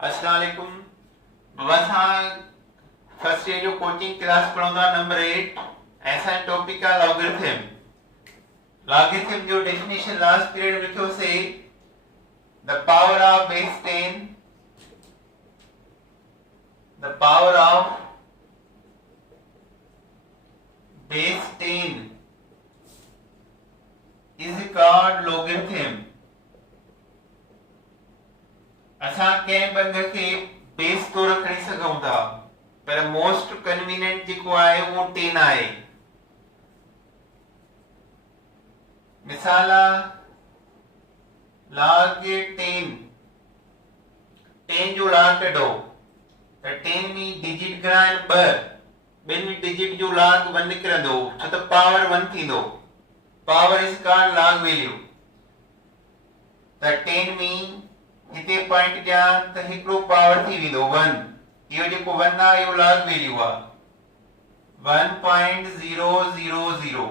अस्सलाम वालेकुम। बस फर्स्ट ईयर जो कोचिंग क्लास पढ़ाऊंगा नंबर 8 ऐसा टॉपिक का लॉगरिथम जो डेफिनेशन लास्ट पीरियड में लिखो से the power of base 10 the power of base 10 is called logarithm. असां कंहिं बंग खे बेस तो रखी सघूं था पर मोस्ट कन्वीनियंट जेको आहे वो 10 आहे। मिसाल log 10 जो log कढो त 10 में डिजिट घणा आहिनि 2 ॿिनि डिजिट जो log 1 निकिरंदो छो त पावर 1 थींदो। Power is called log value. त 10 में हिते पॉइंट ॾियां त हिकिड़ो पावर थी वेंदो 1। इहो जेको 1 आहे इहो log वैल्यू आहे 1.000।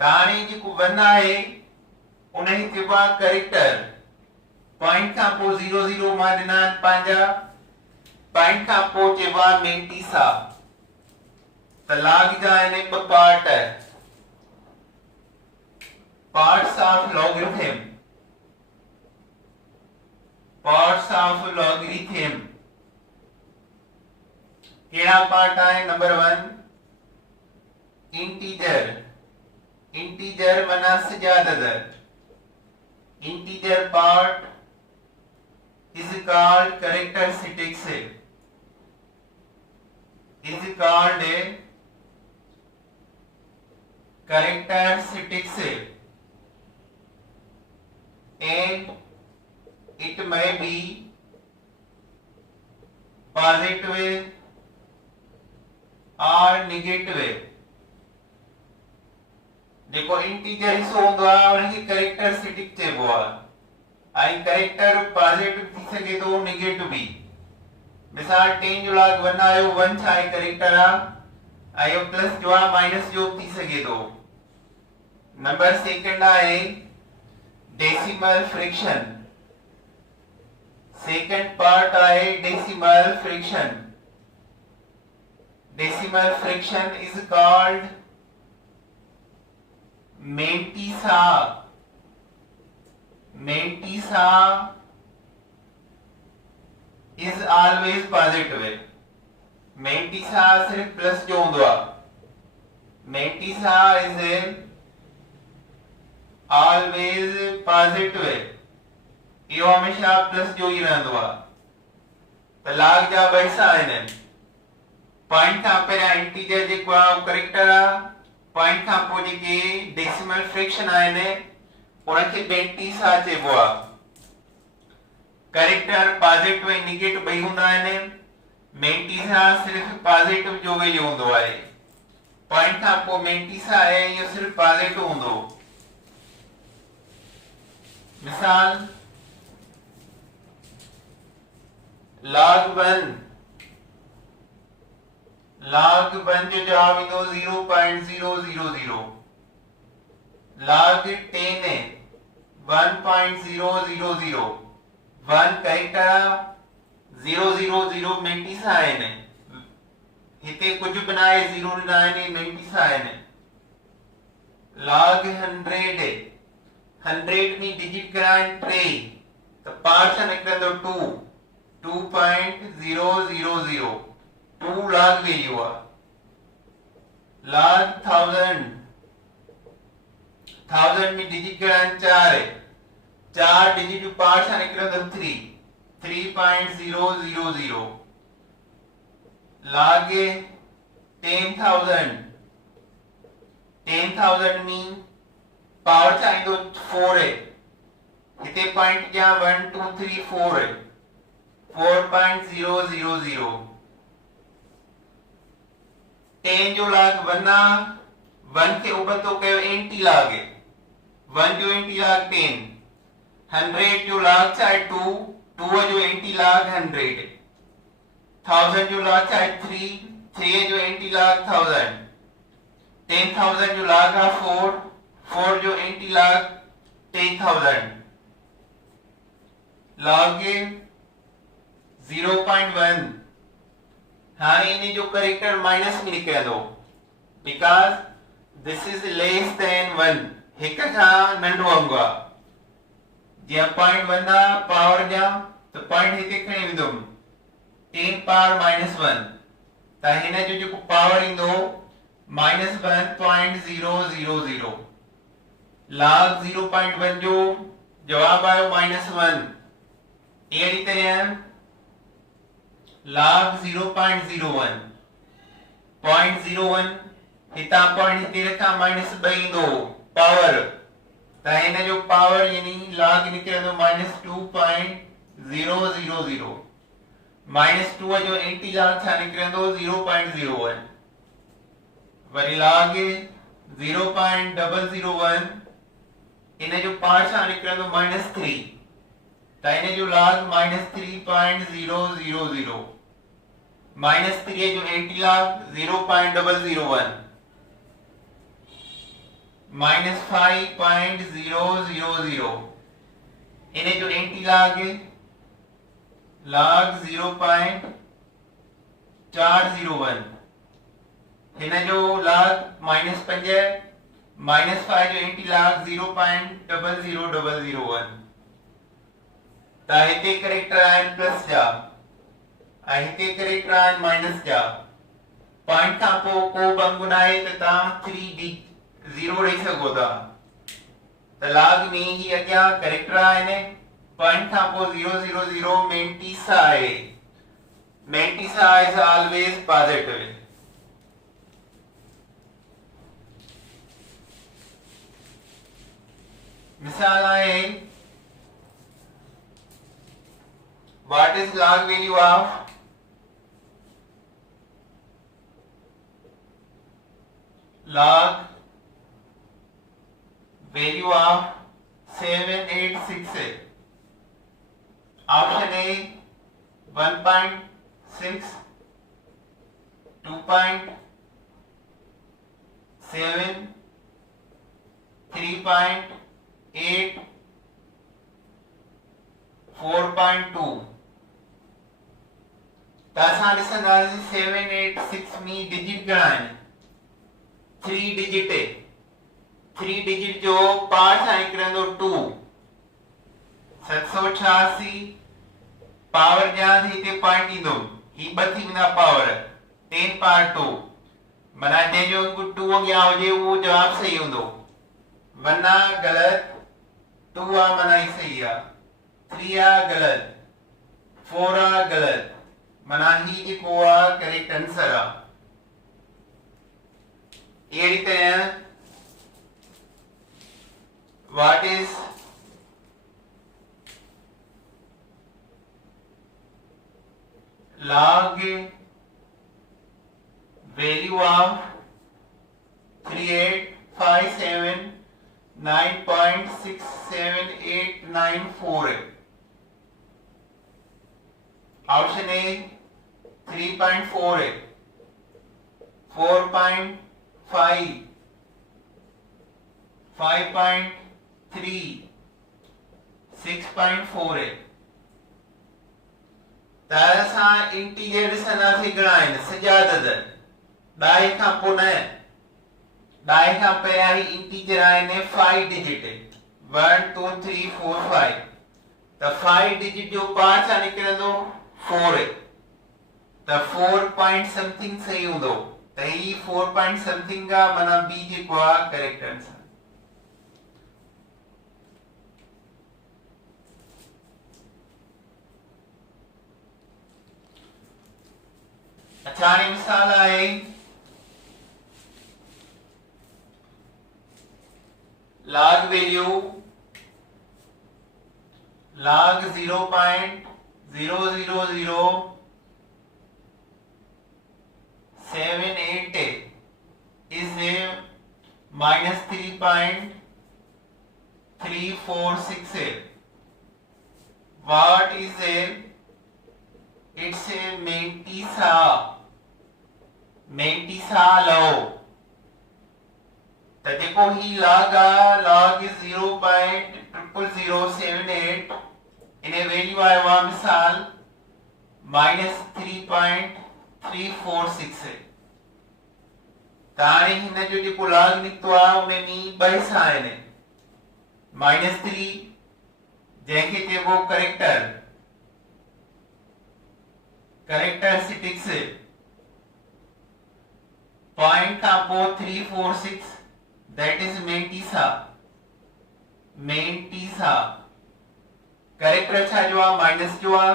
ताणी जेको 1 आहे उन खे चइबो आहे कैरेक्टर। पॉइंट खां पोइ 00 मां ॾिना आहिनि पंहिंजा, पॉइंट खां पोइ चइबो आहे मेंटीसा। त log जा आहिनि 2 part, parts of logarithm. Parts of logarithm केड़ा पार्ट है? Number 1 integer. इंटीजर माना सजादद। Integer part is called characteristics. Is called characteristics and it may be positive or negative। देखो इंटीजर हिस्सो हूंदो आहे उनखे कैरेक्टरिस्टिक चइबो आहे ऐं कैरेक्टर पॉजिटिव थी सघे थो नेगेटिव बि। मिसाल 10 जो log 1 आयो 1 छा आहे कैरेक्टर आहे ऐं इहो प्लस जो आहे माइनस जो थी सघे थो। नंबर सेकंड आहे डेसिमल फ्रैक्शन। सेकंड पार्ट आहे decimal fraction. Decimal fraction is called mantissa. Mantissa is always positive. Mantissa सिर्फ प्लस जो हूंदो आहे। Mantissa is always positive. इहो हमेशा प्लस जो ही रहंदो आहे। त log जा 2 हिस्सा आहिनि। पॉइंट खां पहिरियां इंटीजर जेको आहे उहो कैरेक्टर आहे। पॉइंट खां पोइ जेके डेसिमल फ्रैक्शन आहिनि उनखे मेंटीसा चइबो आहे। कैरेक्टर पॉजिटिव ऐं नेगेटिव ॿई हूंदा आहिनि। मेंटीसा सिर्फ पॉजिटिव जो वैल्यू हूंदो आहे। पॉइंट खां पोइ मेंटीसा आहे इहो सिर्फ पॉजिटिव हूंदो। मिसाल log 1 जो जवाब ईंदो 0.000। log 10 1.000। 1 कैरेक्टर 000 मेंटीसा आहिनि। हिते कुछ बि न आहे 0 न आहिनि मेंटीसा आहिनि। log 100 में डिजिट घणा आहिनि 3 त पार्ट छा निकिरंदो 2। 2.000 2 log वैल्यू आहे। log 1000 में डिजिट घणा आहिनि 4। 4 डिजिट जो पार्ट छा निकिरंदो 3। 3.000 log 10,000 में पावर छा ईंदो 4 है। हिते पॉइंट जा 1 2 3 4 है। 4.000। 10 जो log 1 आहे 1 खे उबतो कयो एंटी log। 1 जो एंटी log 10। 100 जो log छा आहे 2 2 जो एंटी log 100। 1000 जो log छा आहे 3 3 जो एंटी log 1000। 10,000 जो log आहे 4 4 जो एंटी log 10,000। log 0.1 हाणे इन जो करेक्टर माइनस में निकिरंदो because this is less than 1 हिक खां नंढो अंग आहे जीअं 0.1 आहे पावर जा त पॉइंट हिते खणी विधुमि 10 पावर -1 त हिन जो जेको पावर ईंदो -1.000 log 0.1 जो जवाब आयो -1 अहिड़ी तरह log 0.01 0.01 हितां पॉइंट हिते रखां -2 ईंदो पावर त हिन जो पावर यानी log निकिरंदो -2.000 -2 जो एंटी log छा निकिरंदो 0.01 वरी log 0.001 इन जो पावर छा निकिरंदो -3 त इन जो log -3.000 -3 जो एंटी log 0.001 -5.000 इन जो एंटी log 0.401 हिन जो log -5 -5 जो एंटी log 0.00001 त हिते करेक्टर आहिनि प्लस जा ऐं हिते करेक्टर आहिनि माइनस जा पॉइंट खां पोइ को बि अंग न आहे त तव्हां 0 ॾेई सघो था त log में ही अॻियां करेक्टर आहिनि पॉइंट खां पोइ 000 मेंटिसा आहे मेंटिसा इज ऑलवेज पॉजिटिव मिसाल आहे what is log value of value of 786 option A 1.6 2.7 3.8 4.2 त असां ॾिसंदासीं 786 में डिजिट घणा आहिनि 3 डिजिट 3 डिजिट जो पावर छा निकिरंदो 2 786 पावर जा हिते पॉइंट ईंदो ही ॿ थी वेंदा पावर 10 पावर 2 माना जंहिंजो 2 अॻियां हुजे उहो जवाब सही हूंदो वरना ग़लत 2 आहे माना ही सही आहे 3 आहे ग़लत 4 आहे ग़लत माना ही जेको आहे करेक्ट आंसर आहे अहिड़ी तरह what is log value of 3857 9.67894 option A 3.4 4.5 5.3 6.4 त असां इंटीजर ॾिसंदासीं घणा आहिनि सॼा अदद ॾाहे खां पोइ न ॾाहे खां पहिरियां ई इंटीजर आहिनि 5 डिजिट 1 2 3 4 5 त 5 डिजिट जो पावर छा निकिरंदो 4 त 4 पॉइंट समथिंग सही हूंदो त ही 4 पॉइंट समथिंग आहे माना बी जेको आहे करेक्ट आंसर अच्छा हाणे मिसाल आहे log value log 0.00078 is a -3.346. What is a? It's a Mantissa law. त जेको ही log is 0.00078 इन वैल्यू आयो आहे मिसाल -3.346 त हाणे हिन जो जेको लॉग निकितो आहे उन में ॿ हिसा आहिनि -3 जंहिंखे चइबो कैरेक्टरिस्टिक्स पॉइंट खां पोइ 346 दैट इज मेंटीसा कैरेक्टर छा जो आहे माइनस जो आहे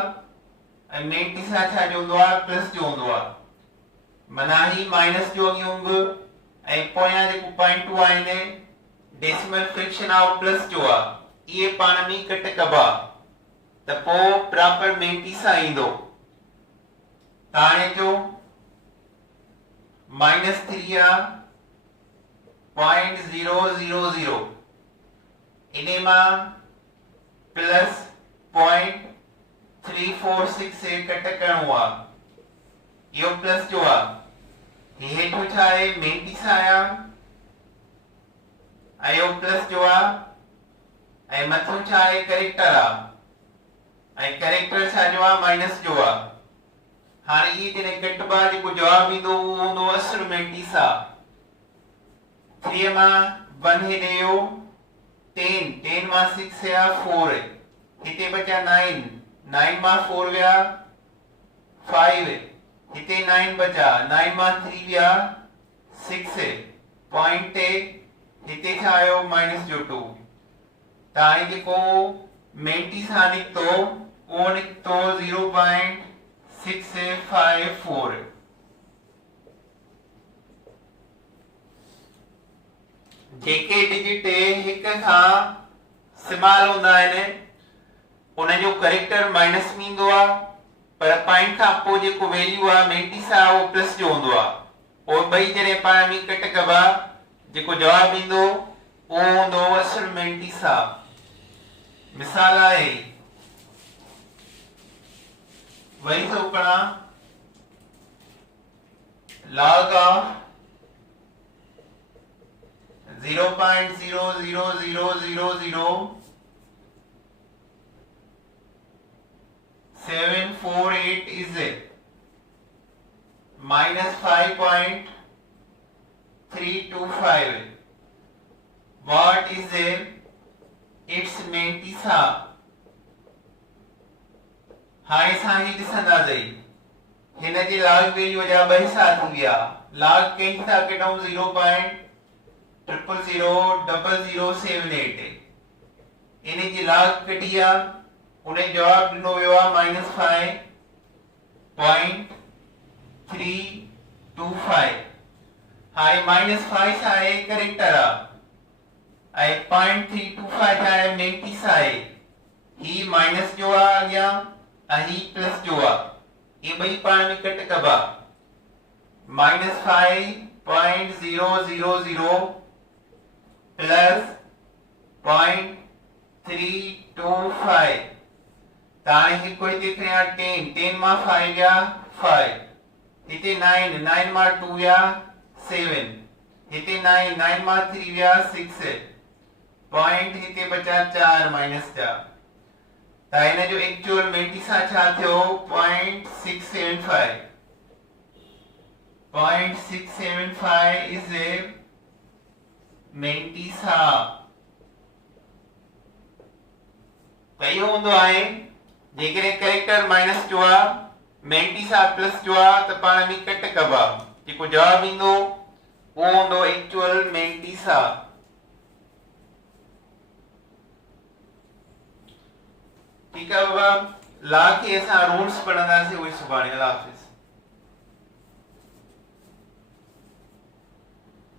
ऐं मेंटीसा छा जो हूंदो आहे प्लस जो हूंदो आहे माना ही माइनस जो अॻियूं ऐं पोयां जेको पॉइंटूं आहिनि डेसिमल फ्रैक्शन ऑफ प्लस जो आहे इहे पाण में कट कबा त पोइ प्रॉपर मेंटीसा ईंदो त हाणे जो -3 आहे 0.000 इने मां प्लस 0.346 से कट करणो आहे इहो प्लस जो आहे हेठो छा आहे मेंटीसा आया ऐं इहो प्लस जो आहे ऐं मथो छा आहे कैरेक्टर आहे ऐं कैरेक्टर छा जो आहे माइनस जो आहे हाणे इहे जॾहिं कटबा जेको जवाब ईंदो उहो हूंदो असुर मेंटीसा 3 मां 1 हेॾे वियो 10 मां 6 या 4 हिते बचा 9 मां 4 विया 5 हिते 9 बचा 9 मां 3 विया 6 पॉइंट ते हिते छा आयो -2 त हाणे जेको मेंटीसा निकितो उहो निकितो 0.654 जेके डिजिट हिक खां स्मॉल हूंदा आहिनि उन जो कैरेक्टर माइनस में ईंदो आहे पर पॉइंट खां पोइ जेको वैल्यू आहे मेंटीसा उहो प्लस जो हूंदो आहे पोइ ॿई जॾहिं पाण में कट कबा जेको जवाब ईंदो उहो हूंदो असुर मेंटीसा मिसाल आहे वरी थो पढ़ा log of 0.0000748 is a -5.325. What is its mantissa? हाणे साही ॾिसंदासीं हिन जी लॉग वैल्यू जा ॿ हिसा थी विया लॉग कंहिंखे था कढूं 0.0000078 इन जी लॉग कढी आहे उन जवाब ॾिनो वियो आहे -5.325 हाणे -5 छा आहे कैरेक्टर आहे ऐं 0.325 छा आहे मेंटीसा आहे ही माइनस जो आहे अॻियां ऐं ही प्लस जो आहे ये ॿई पाण में कट कबा -5.000 प्लस 0.325 ताणे हिकु हिते खणिया 10 मां 5 या 5 हिते 9 मां 2 या 7 हिते 9 मां 3 या 6 पॉइंट हिते बचा 4 -4 त हिन जो एक्चुअल मेंटीसा छा थियो 0.675 इज ए मेंटीसा त इहो हूंदो आहे जेकॾहिं कैरेक्टर माइनस जो आहे मेंटीसा प्लस जो आहे त पाण में कट कबा जेको जवाब ईंदो उहो हूंदो एक्चुअल मेंटीसा ठीक है बाबा ला के असां रूल्स पढ़ंदासीं उहे सुभाणे अल्लाह हाफ़िज़।